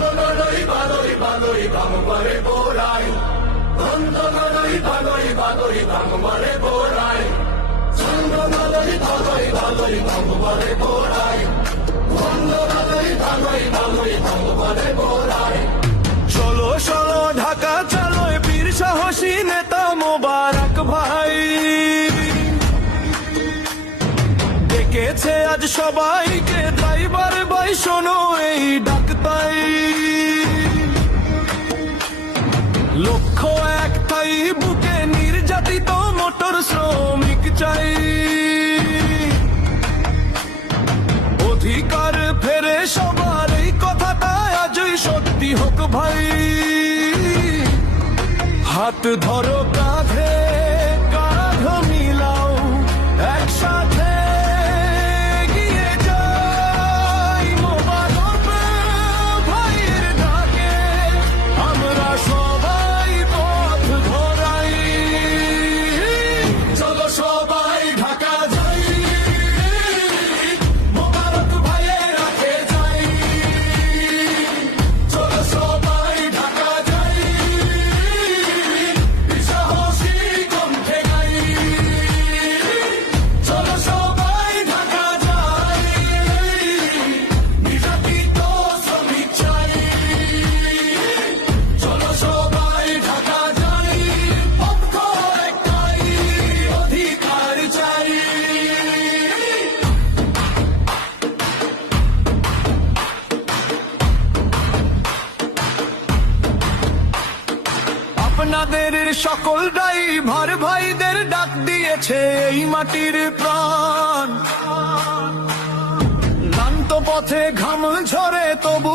আন্দোলনই ভালোই ভালোই বাংলারে বোরাই, আন্দোলনই ভালোই ভালোই বাংলারে বোরাই, আন্দোলনই ভালোই ভালোই বাংলারে বোরাই, আন্দোলনই ভালোই ভালোই বাংলারে বোরাই। চলো চলো ঢাকা চলো বীর সাহসী নেতা মোবারক ভাই, ডেকেছে আজ সবাইকে ড্রাইভার ভাই শোনো এই ডাকতাই। লক্ষ্য একটাই বুকে নির্যাতিত মোটর শ্রমিক চাই, অধিকার ফেরে সবার এই কথাটা আজই সত্যি হোক ভাই। হাত ধরো কাঁধে কাঁধ মিলাও একসাথে এগিয়ে যাই, মোবারক ভাইয়ের ডাকে আমরা সবাই পথ ধরাই। চলো সবাই ঢাকা যাই, মোবারক ভাইয়ের ডাকে যাই, চলো সবাই ঢাকা যাই, সাহসী কণ্ঠে গাই, চলো সবাই ঢাকা যাই, নির্যাতিত শ্রমিক চাই, চলো সবাই ঢাকা যাই, পক্ষ একটাই অধিকার চাই। আপনাদের সকল ড্রাইভার ভাইদের ডাক দিয়েছে এই মাটির প্রাণ, ক্লান্ত পথে ঘাম ঝরে তবু